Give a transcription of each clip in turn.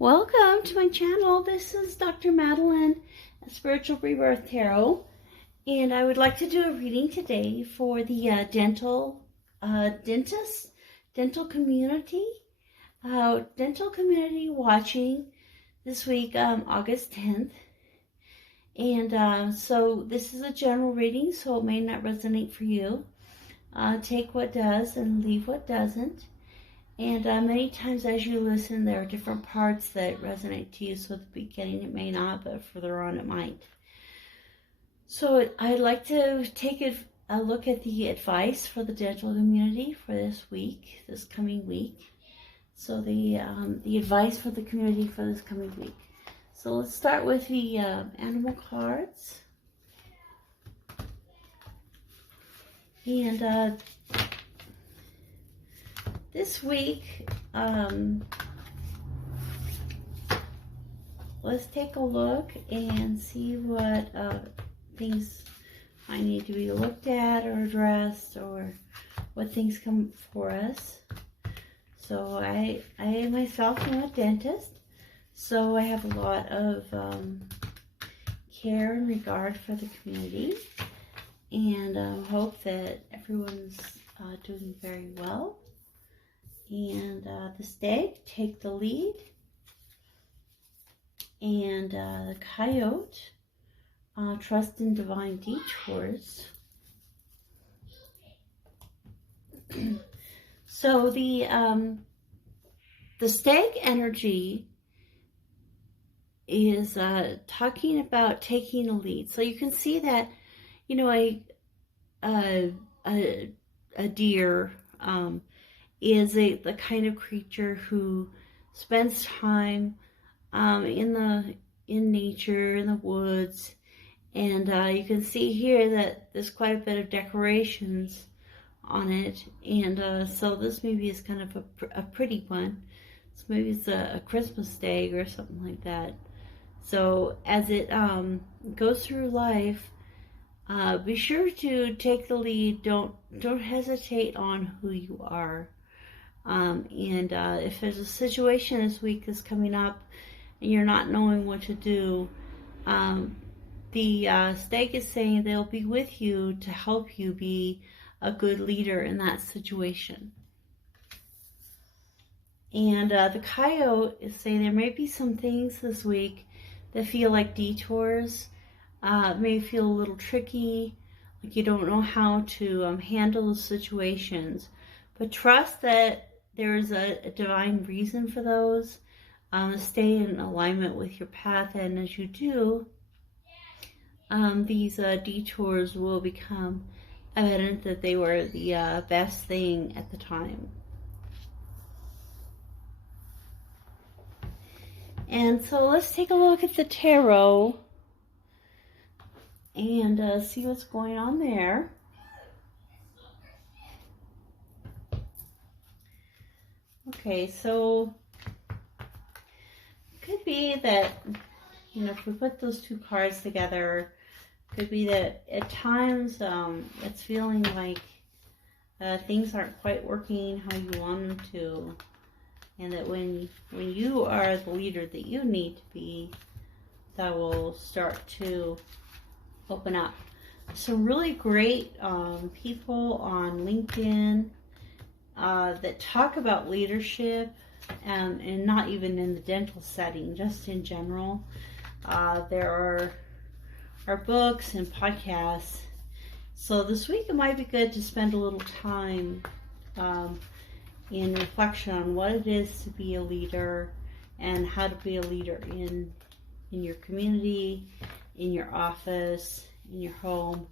Welcome to my channel. This is Dr. Madeline, a Spiritual Rebirth Tarot, and I would like to do a reading today for the dental community, dental community watching this week, August 10th. And so this is a general reading, so it may not resonate for you. Take what does and leave what doesn't. And many times as you listen, there are different parts that resonate to you. So at the beginning it may not, but further on it might. So I'd like to take a look at the advice for the dental community for this week, this coming week. So the advice for the community for this coming week. So let's start with the animal cards. And this week, let's take a look and see what things might need to be looked at or addressed, or what things come for us. So I myself am a dentist, so I have a lot of care and regard for the community, and hope that everyone's doing very well. And the stag, take the lead. And the coyote, trust in divine detours. So the stag energy is talking about taking a lead. So you can see that, you know, a deer is the kind of creature who spends time in nature, in the woods, and you can see here that there's quite a bit of decorations on it, and so this maybe is kind of a pretty one. So maybe it's a Christmas stag or something like that. So as it goes through life, be sure to take the lead. Don't hesitate on who you are. If there's a situation this week is coming up and you're not knowing what to do, the stag is saying they'll be with you to help you be a good leader in that situation. And the coyote is saying there may be some things this week that feel like detours, may feel a little tricky, like you don't know how to handle the situations, but trust that there is a divine reason for those. Stay in alignment with your path, and as you do, these detours will become evident that they were the best thing at the time. And so let's take a look at the tarot and see what's going on there. Okay, so it could be that, you know, if we put those two cards together, it could be that at times it's feeling like things aren't quite working how you want them to, and that when you are the leader that you need to be, that will start to open up. Some really great people on LinkedIn that talk about leadership, and not even in the dental setting, just in general. There are books and podcasts. So this week it might be good to spend a little time in reflection on what it is to be a leader, and how to be a leader in your community, in your office, in your home,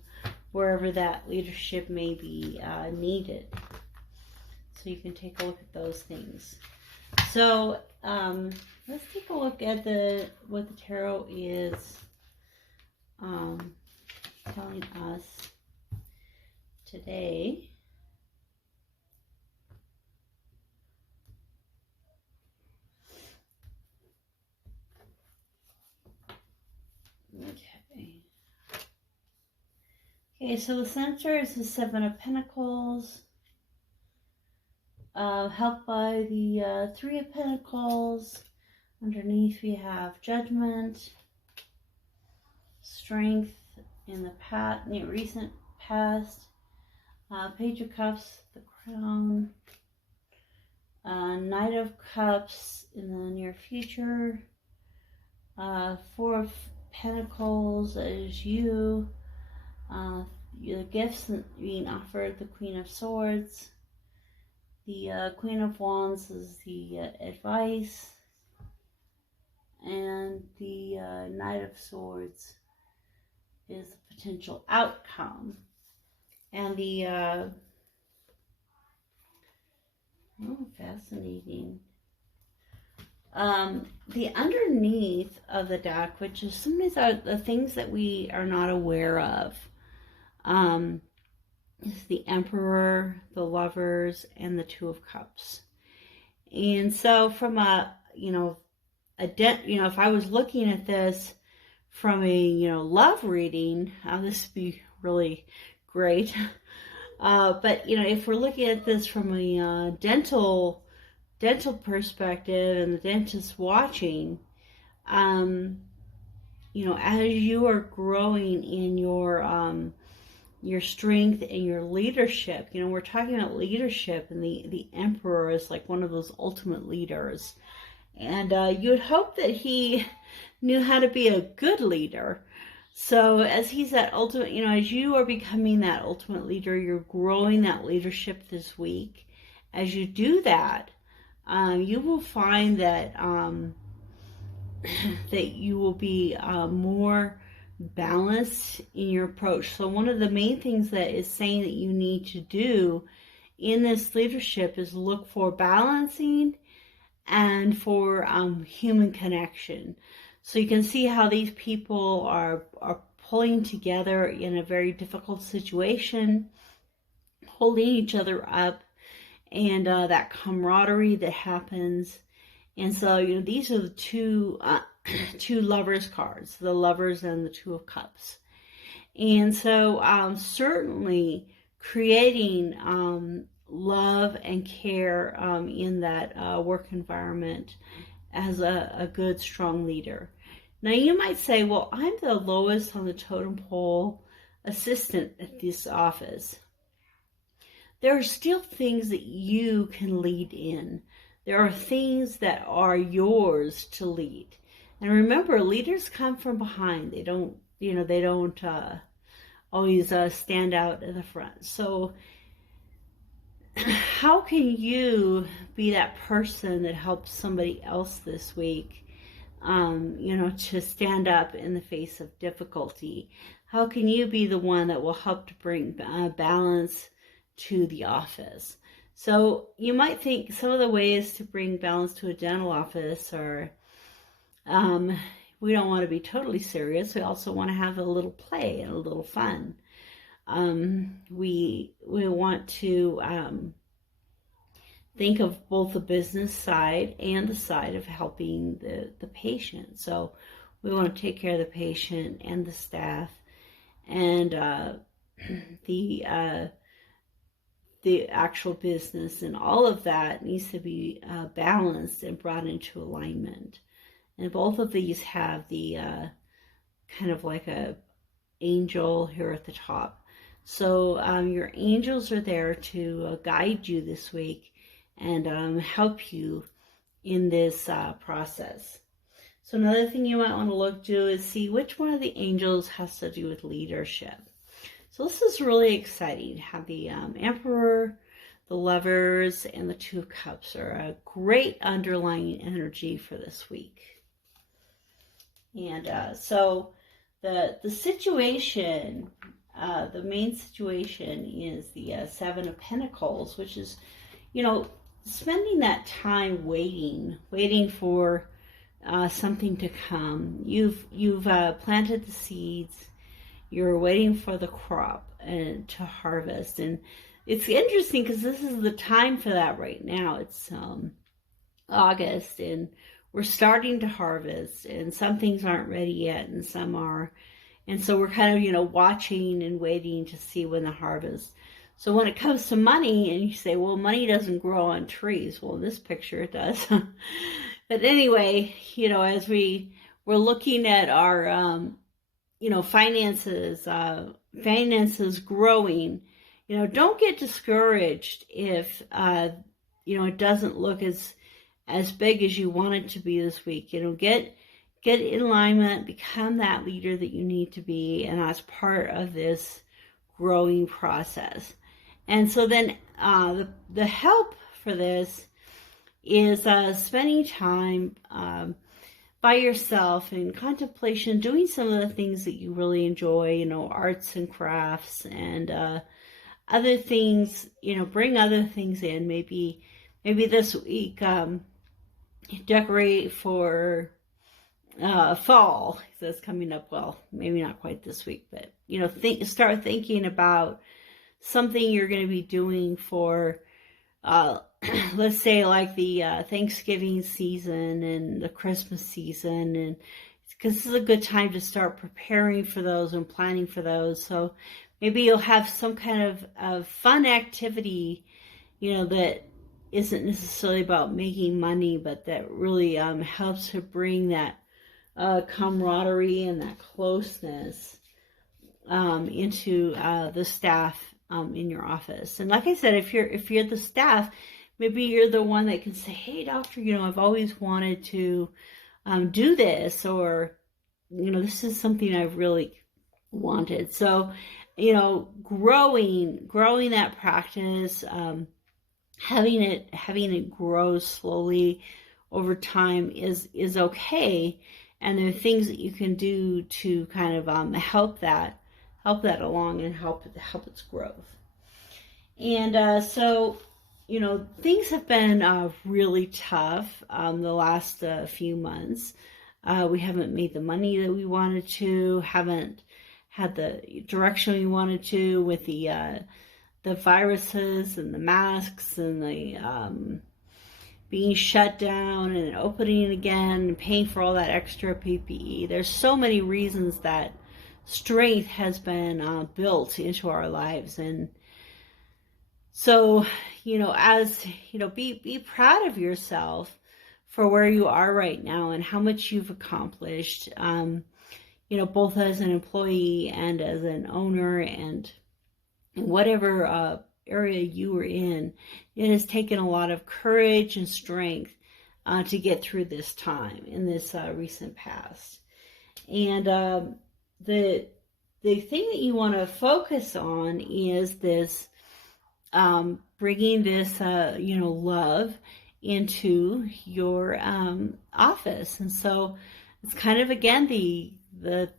wherever that leadership may be needed. So you can take a look at those things. So let's take a look at what the tarot is telling us today. Okay, so the center is the Seven of Pentacles. helped by the Three of Pentacles, Underneath we have Judgment, Strength in the recent past, Page of Cups, the Crown, Knight of Cups in the near future, Four of Pentacles as you, the gifts being offered, the Queen of Swords, the Queen of Wands is the advice, and the Knight of Swords is the potential outcome. And the, fascinating. The underneath of the deck, which is sometimes the things that we are not aware of, is the Emperor, the Lovers, and the Two of Cups. And so from if I was looking at this from a, love reading, this would be really great. But, if we're looking at this from a dental perspective and the dentist watching, as you are growing in your strength and your leadership, we're talking about leadership, and the Emperor is like one of those ultimate leaders. And you'd hope that he knew how to be a good leader. So as he's that ultimate, as you are becoming that ultimate leader, you're growing that leadership this week. As you do that, you will find that that you will be more balanced in your approach. So one of the main things that is saying that you need to do in this leadership is look for balancing and for human connection. So you can see how these people are pulling together in a very difficult situation, holding each other up, and that camaraderie that happens. And so, these are the two Lovers cards, the Lovers and the Two of Cups. And so certainly creating love and care in that work environment as a good, strong leader. Now you might say, well, I'm the lowest on the totem pole assistant at this office. There are still things that you can lead in. There are things that are yours to lead. And remember, leaders come from behind. They don't, always stand out at the front. So how can you be that person that helps somebody else this week, to stand up in the face of difficulty? How can you be the one that will help to bring balance to the office? So you might think some of the ways to bring balance to a dental office are, we don't want to be totally serious. We also want to have a little play and a little fun. We want to think of both the business side and the side of helping the patient. So we want to take care of the patient and the staff, and the actual business, and all of that needs to be balanced and brought into alignment. And both of these have the kind of like a angel here at the top. So your angels are there to guide you this week and help you in this process. So another thing you might want to do is see which one of the angels has to do with leadership. So this is really exciting. Have the Emperor, the Lovers, and the Two of Cups are a great underlying energy for this week. And so the situation, the main situation is the Seven of Pentacles, which is, spending that time waiting for something to come. You've planted the seeds. You're waiting for the crop to harvest. And it's interesting because this is the time for that right now. It's August, and we're starting to harvest, and some things aren't ready yet and some are. And so we're kind of, watching and waiting to see when the harvest. So when it comes to money, and you say, well, money doesn't grow on trees. Well, in this picture it does. But anyway, as we're looking at our, finances growing, don't get discouraged if, it doesn't look as big as you want it to be this week. Get in alignment, become that leader that you need to be, and that's part of this growing process. And so then the help for this is spending time by yourself in contemplation, doing some of the things that you really enjoy, arts and crafts and other things, bring other things in. Maybe this week decorate for fall. That's coming up. Well, maybe not quite this week, but start thinking about something you're going to be doing for let's say like the Thanksgiving season and the Christmas season, and because this is a good time to start preparing for those and planning for those. So maybe you'll have some kind of fun activity, that isn't necessarily about making money, but that really helps to bring that camaraderie and that closeness into the staff in your office. And like I said, if you're the staff, maybe you're the one that can say, hey, doctor, I've always wanted to do this, or, this is something I've really wanted. So, growing that practice, having it grow slowly over time is okay. And there are things that you can do to kind of help that along and help its growth. And so, things have been really tough the last few months. We haven't made the money that we wanted to, haven't had the direction we wanted to with the viruses and the masks and the being shut down and opening again and paying for all that extra PPE. There's so many reasons that strength has been built into our lives. And so, be proud of yourself for where you are right now and how much you've accomplished, both as an employee and as an owner, and in whatever area you were in. It has taken a lot of courage and strength to get through this time in this recent past. And the thing that you want to focus on is this bringing this love into your office. And so it's kind of, again, the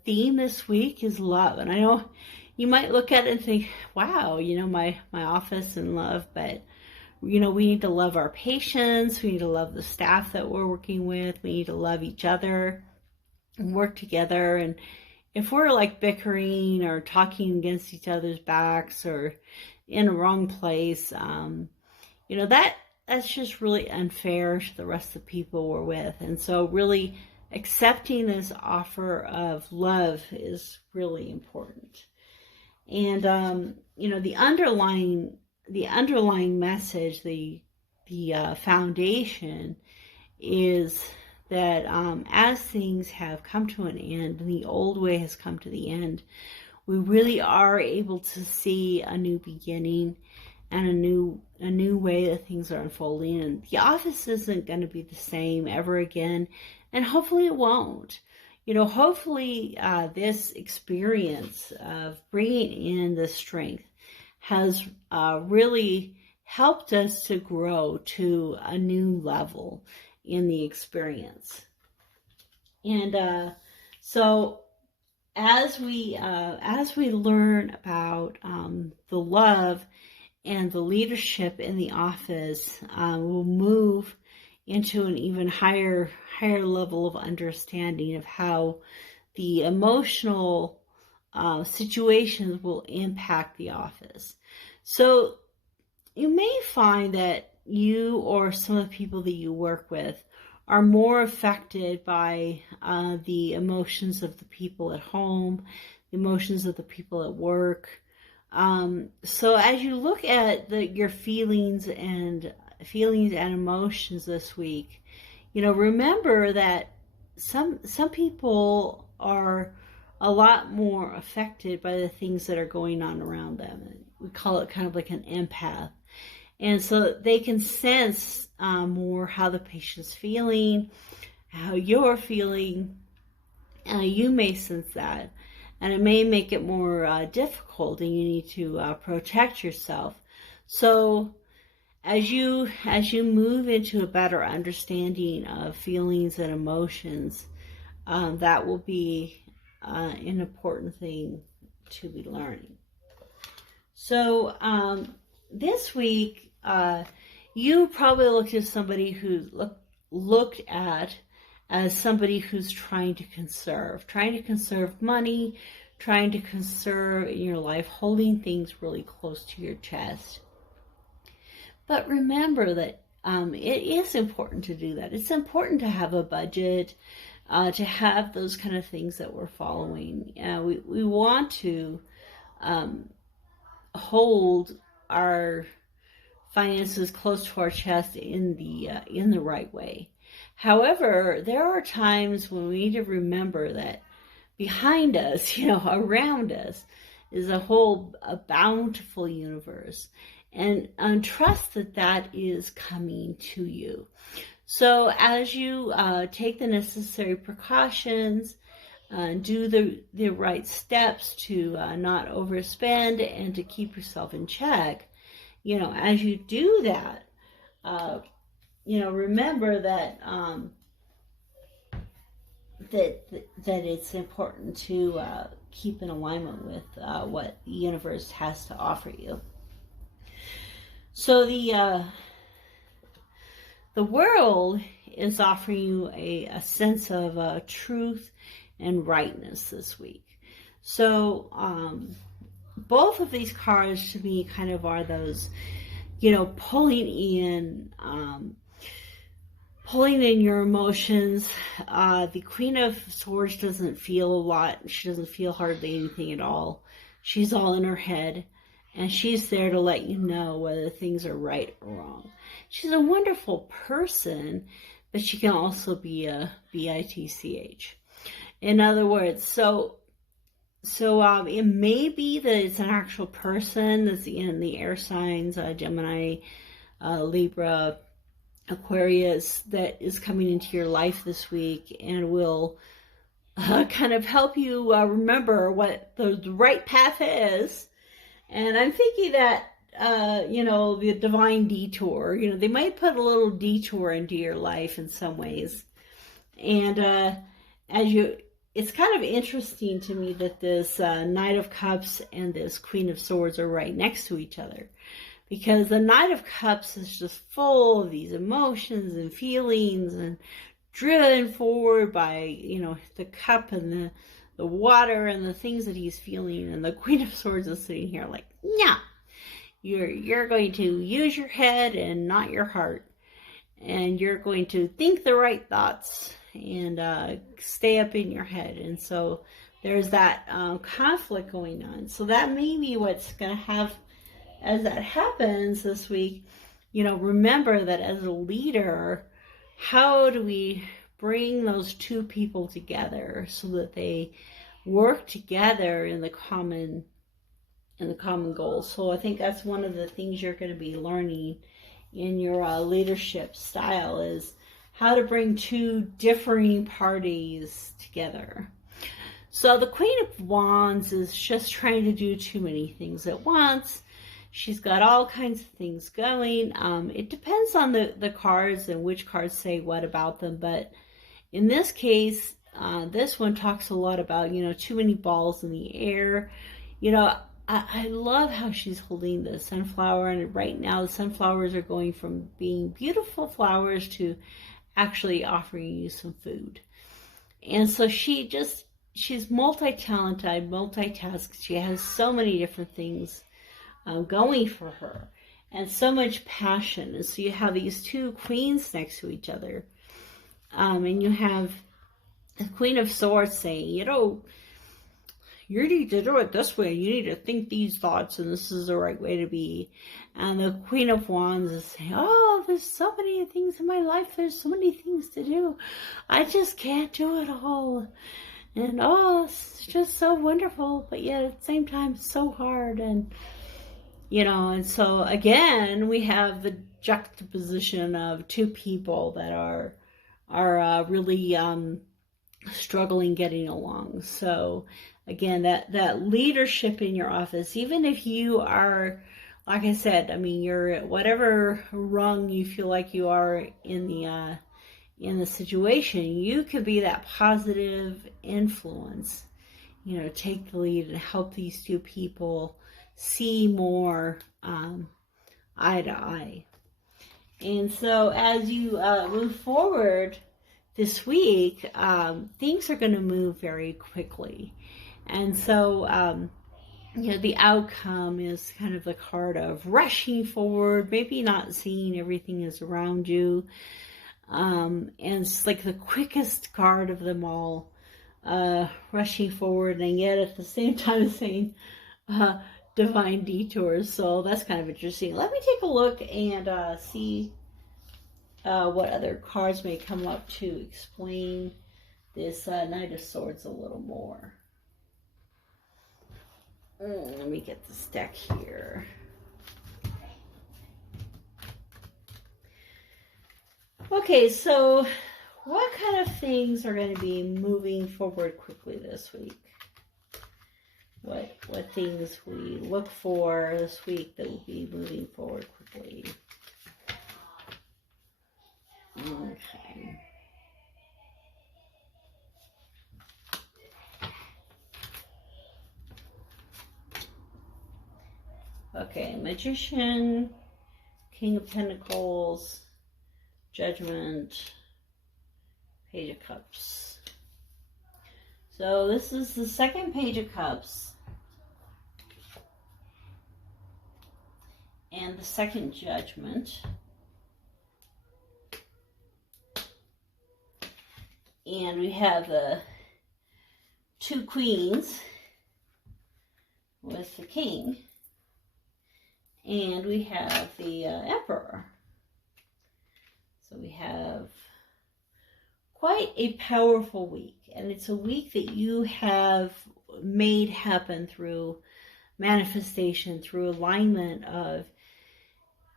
theme this week is love. And I know you might look at it and think, wow, my office and love, but we need to love our patients, we need to love the staff that we're working with, we need to love each other and work together. And if we're like bickering or talking against each other's backs or in the wrong place, that's just really unfair to the rest of the people we're with. And so really accepting this offer of love is really important. And the underlying message, the foundation is that as things have come to an end and the old way has come to the end, we really are able to see a new beginning and a new way that things are unfolding. And the office isn't going to be the same ever again, and hopefully it won't. Hopefully this experience of bringing in the strength has really helped us to grow to a new level in the experience. And so as we learn about the love and the leadership in the office, we'll move into an even higher level of understanding of how the emotional situations will impact the office. So you may find that you or some of the people that you work with are more affected by the emotions of the people at home, the emotions of the people at work. So as you look at your feelings and emotions this week, remember that some people are a lot more affected by the things that are going on around them. We call it kind of like an empath. And so they can sense more how the patient's feeling, how you're feeling. You may sense that. And it may make it more difficult, and you need to protect yourself. So as you move into a better understanding of feelings and emotions, that will be an important thing to be learning. So this week, you probably looked at somebody who looked at as somebody who's trying to conserve money, trying to conserve in your life, holding things really close to your chest. But remember that it is important to do that. It's important to have a budget, to have those kind of things that we're following. We want to hold our finances close to our chest in the right way. However, there are times when we need to remember that behind us, around us, is a bountiful universe, and trust that is coming to you. So as you take the necessary precautions, do the right steps to not overspend and to keep yourself in check, as you do that, remember that that it's important to keep in alignment with what the universe has to offer you. So the world is offering you a sense of truth and rightness this week. So both of these cards to me kind of are those, pulling in your emotions. The Queen of Swords doesn't feel a lot. She doesn't feel hardly anything at all. She's all in her head, and she's there to let you know whether things are right or wrong. She's a wonderful person, but she can also be a bitch. In other words, so it may be that it's an actual person that's in the air signs, Gemini, Libra, Aquarius, that is coming into your life this week and will kind of help you remember what the right path is. And I'm thinking that, the divine detour, they might put a little detour into your life in some ways. And it's kind of interesting to me that this Knight of Cups and this Queen of Swords are right next to each other. Because the Knight of Cups is just full of these emotions and feelings and driven forward by, the cup and the water and the things that he's feeling. And the Queen of Swords is sitting here like, no, you're going to use your head and not your heart. And you're going to think the right thoughts and stay up in your head. And so there's that conflict going on. So that may be what's going to have. As that happens this week, remember that as a leader, how do we bring those two people together so that they work together in the common goal? So I think that's one of the things you're going to be learning in your leadership style, is how to bring two differing parties together. So the Queen of Wands is just trying to do too many things at once. She's got all kinds of things going. It depends on the cards and which cards say what about them. But in this case, this one talks a lot about, too many balls in the air. I love how she's holding the sunflower. And right now, the sunflowers are going from being beautiful flowers to actually offering you some food. And so she's multi-talented, multitasked. She has so many different things going for her, and so much passion. And so you have these two queens next to each other, and you have the Queen of Swords saying, you need to do it this way. You need to think these thoughts, and this is the right way to be. And the Queen of Wands is saying, oh, there's so many things in my life. There's so many things to do. I just can't do it all. And oh, it's just so wonderful, but yet at the same time, so hard. And, and so again, we have the juxtaposition of two people that are really struggling getting along. So again, that leadership in your office, even if you are, like I said, I mean, you're at whatever rung you feel like you are in the situation, you could be that positive influence, take the lead and help these two people see more eye to eye. And so as you move forward this week, things are going to move very quickly. And so, the outcome is kind of the card of rushing forward, maybe not seeing everything is around you. And it's like the quickest card of them all, rushing forward, and yet at the same time saying divine detours. So that's kind of interesting. Let me take a look and see what other cards may come up to explain this Knight of Swords a little more. Let me get this deck here. Okay, so what kind of things are going to be moving forward quickly this week? What things we look for this week that will be moving forward quickly? Okay. Okay, Magician, King of Pentacles, Judgment, Page of Cups. So this is the second Page of Cups and the second Judgment. And we have the two Queens with the King. And we have the Emperor. So we have quite a powerful week. And it's a week that you have made happen through manifestation, through alignment of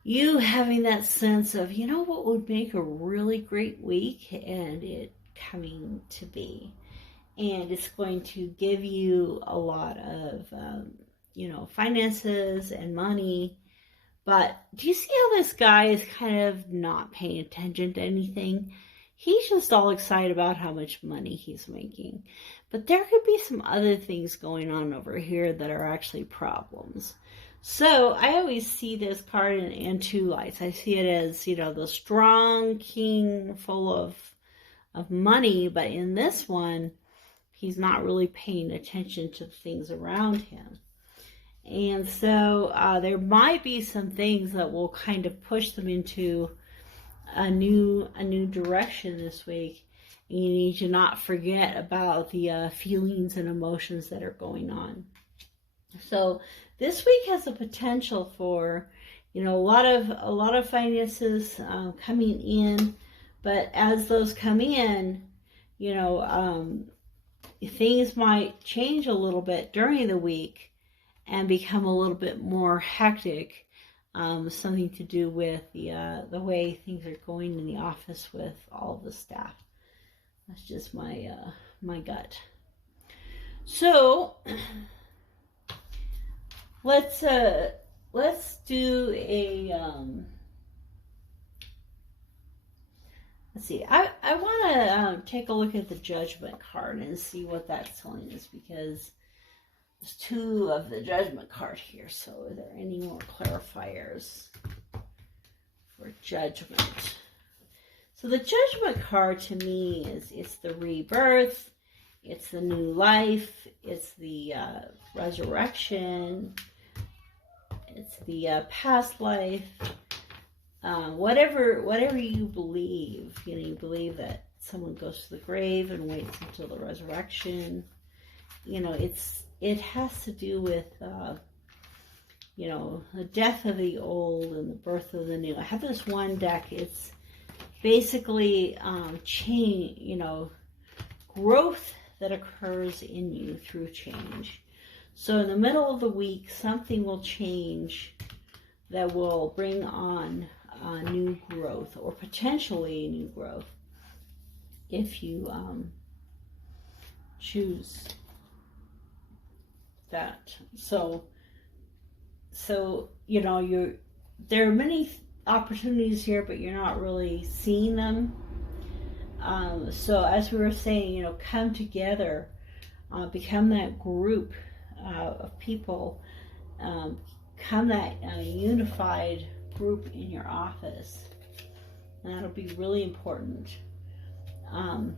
you having that sense of, what would make a really great week, and it coming to be. And it's going to give you a lot of finances and money. But do you see how this guy is kind of not paying attention to anything? He's just all excited about how much money he's making. But there could be some other things going on over here that are actually problems. So I always see this card in two lights. I see it as, the strong king full of money. But in this one, he's not really paying attention to the things around him. And so there might be some things that will kind of push them into a new direction this week. And you need to not forget about the feelings and emotions that are going on. So this week has the potential for, a lot of finances coming in. But as those come in, things might change a little bit during the week and become a little bit more hectic. Something to do with the way things are going in the office with all of the staff. That's just my my gut. So let's do a let's see. I want to take a look at the Judgment card and see what that's telling us, because there's two of the Judgment card here. So are there any more clarifiers for Judgment? So the Judgment card to me is, it's the rebirth, it's the new life, it's the resurrection, it's the past life, whatever you believe. You believe that someone goes to the grave and waits until the resurrection. it has to do with, you know, the death of the old and the birth of the new. I have this one deck. It's basically change, you know, growth that occurs in you through change. So in the middle of the week, something will change that will bring on new growth, or potentially new growth, if you choose that. So you know, there are many opportunities here, but you're not really seeing them. So as we were saying, you know, come together, become that group of people, become that unified group in your office, and that'll be really important. And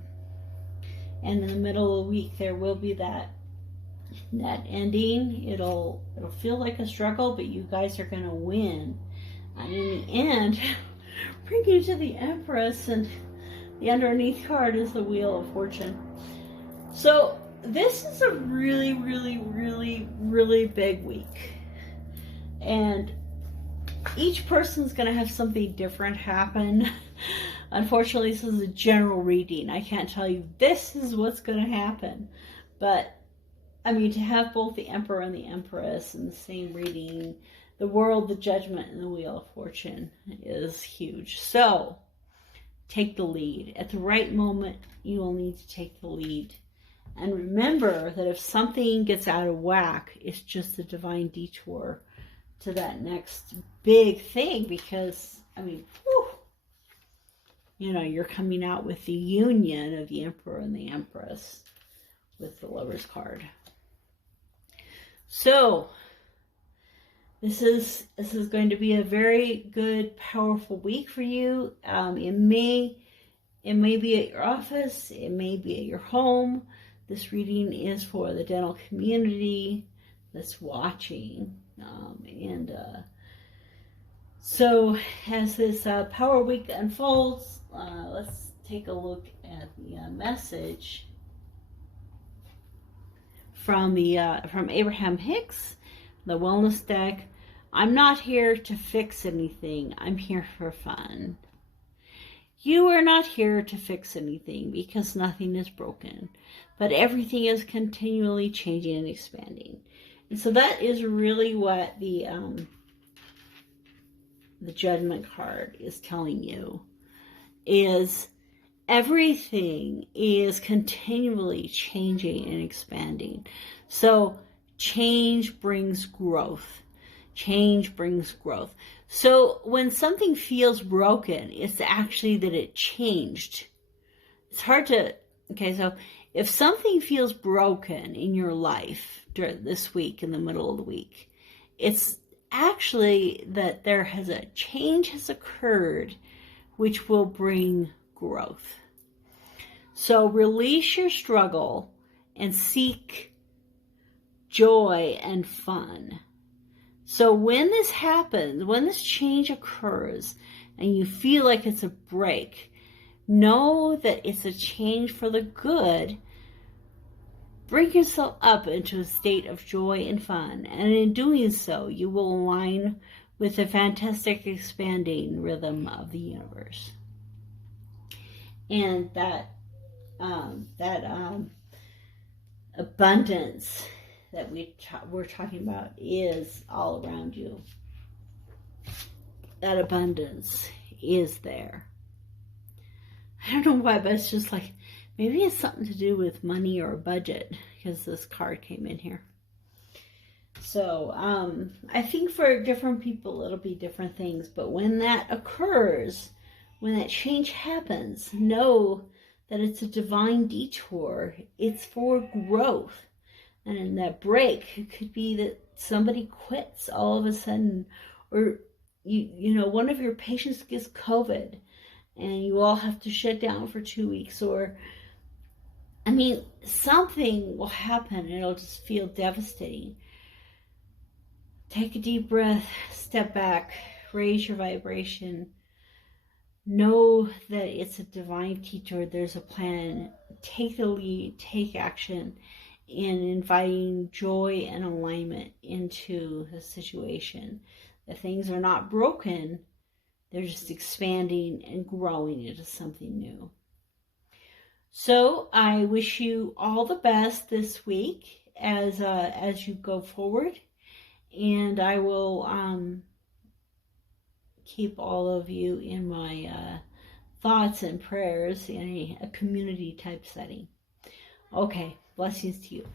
in the middle of the week, there will be that ending. It'll feel like a struggle, but you guys are going to win. And in the end, bring you to the Empress, and the underneath card is the Wheel of Fortune. So this is a really, really, really, really big week. And each person's going to have something different happen. Unfortunately, this is a general reading. I can't tell you this is what's going to happen. But, I mean, to have both the Emperor and the Empress in the same reading, the World, the Judgment, and the Wheel of Fortune is huge. So, take the lead. At the right moment, you will need to take the lead. And remember that if something gets out of whack, it's just a divine detour to that next big thing, because, I mean, whew, you know, you're coming out with the union of the Emperor and the Empress with the Lover's card. So, this is going to be a very good, powerful week for you. It may be at your office, it may be at your home. This reading is for the dental community that's watching. So as this Power Week unfolds, let's take a look at the message from Abraham Hicks, the Wellness deck. I'm not here to fix anything. I'm here for fun. You are not here to fix anything, because nothing is broken, but everything is continually changing and expanding. And so that is really what the Judgment card is telling you, is everything is continually changing and expanding. So change brings growth. Change brings growth. So when something feels broken, it's actually that it changed. It's hard to, okay, so if something feels broken in your life during this week, in the middle of the week, it's actually that there has a change has occurred which will bring growth. So release your struggle and seek joy and fun. So when this happens, when this change occurs and you feel like it's a break, know that it's a change for the good. Bring yourself up into a state of joy and fun, and in doing so, you will align with the fantastic expanding rhythm of the universe. And that abundance that we're talking about is all around you. That abundance is there. I don't know why, but it's just like, maybe it's something to do with money or a budget, because this card came in here. So I think for different people, it'll be different things. But when that occurs, when that change happens, know that it's a divine detour. It's for growth. And in that break, it could be that somebody quits all of a sudden, or you know, one of your patients gets COVID and you all have to shut down for 2 weeks, or I mean, something will happen and it'll just feel devastating. Take a deep breath, step back, raise your vibration. Know that it's a divine teacher. There's a plan. Take the lead, take action, in inviting joy and alignment into the situation. That things are not broken, they're just expanding and growing into something new. So I wish you all the best this week as you go forward, and I will keep all of you in my thoughts and prayers in a community type setting. Okay, blessings to you.